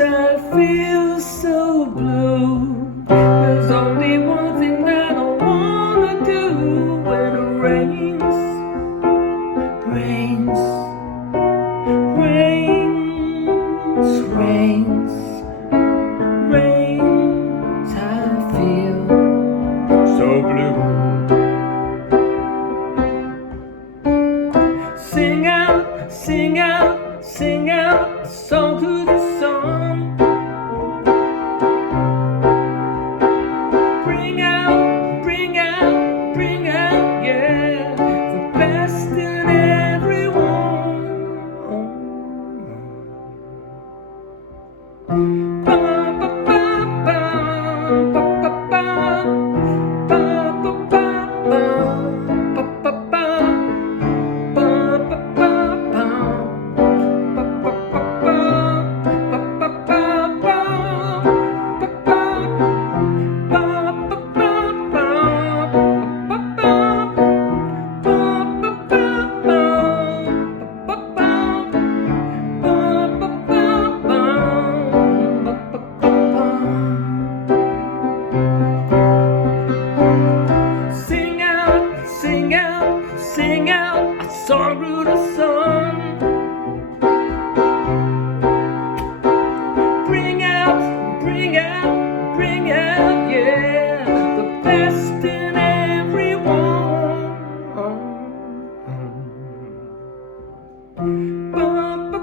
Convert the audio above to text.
I feel so blue. There's only one thing that I wanna do when it rains, rains, rains, rains, rains. I feel so blue. Sing out, sing out, sing out a song to the sun. Bring out, bring out, bring out, yeah, the best in everyone. Ba, ba, ba, ba, ba, ba, ba, ba, ba, ba, ba, ba, ba. Sing out, sing out, sing out a song through the sun. Bring out, bring out, bring out, yeah, the best in everyone. Ba, ba,